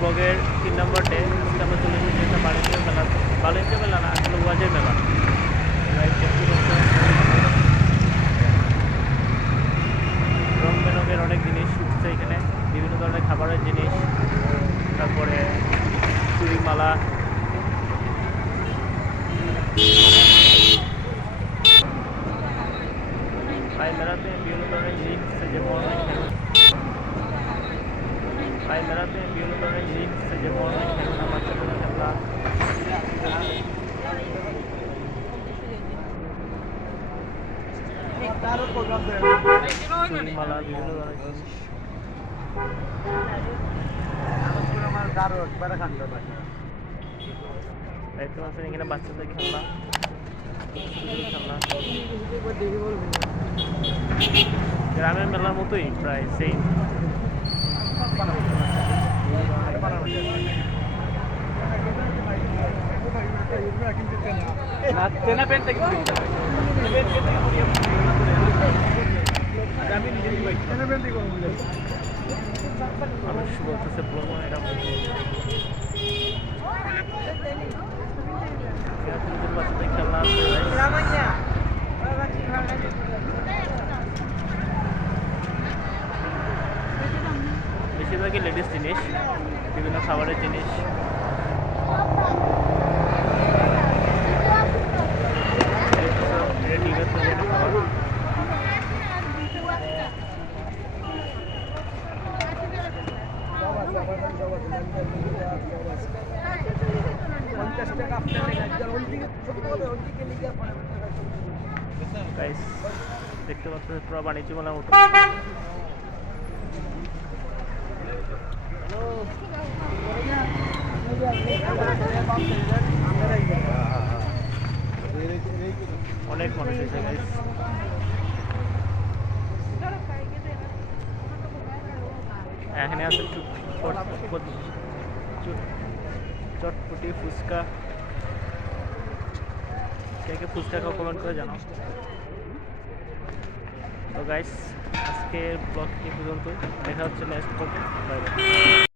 ব্লগের 3 নম্বর ডে। আজকে আমরা চলে এসেছি একটা বাণিজ্য মেলা না, আসলে ওয়াজের মেলা। রং বেরঙের অনেক জিনিস উঠছে এখানে, বিভিন্ন ধরনের খাবারের জিনিস, তারপরে চুড়ি মালা, ভাই মেলাতে বিভিন্ন ধরনের জিনিস উঠছে, যেমন খেলনা, বাচ্চাদের খেলনা, চুড়ি মালা, বিভিন্ন ধরনের জিনিস দেখতে পাচ্ছেন। এখানে বাচ্চাদের খেলনা, গ্রামের মেলার মতোই প্রায় সেম। মানুষ বলতেছে প্রমাণ এটা বাচ্চাদের খেলনা আছে। বেশিরভাগই লেডিস জিনিস, বিভিন্ন খাবারের জিনিস। গাইস দেখতে পাচ্ছেন পুরো বাণিজ্য মেলার মতো। অনেক মানুষ এসে গাইস। এখানে আছে চটপটি, ফুচকা। কে ফুচকা কমেন্ট করে জানাও। তো গাইস আজকের ব্লগ এই পর্যন্তই, দেখা হচ্ছে নেক্সট ব্লগে। Bye bye.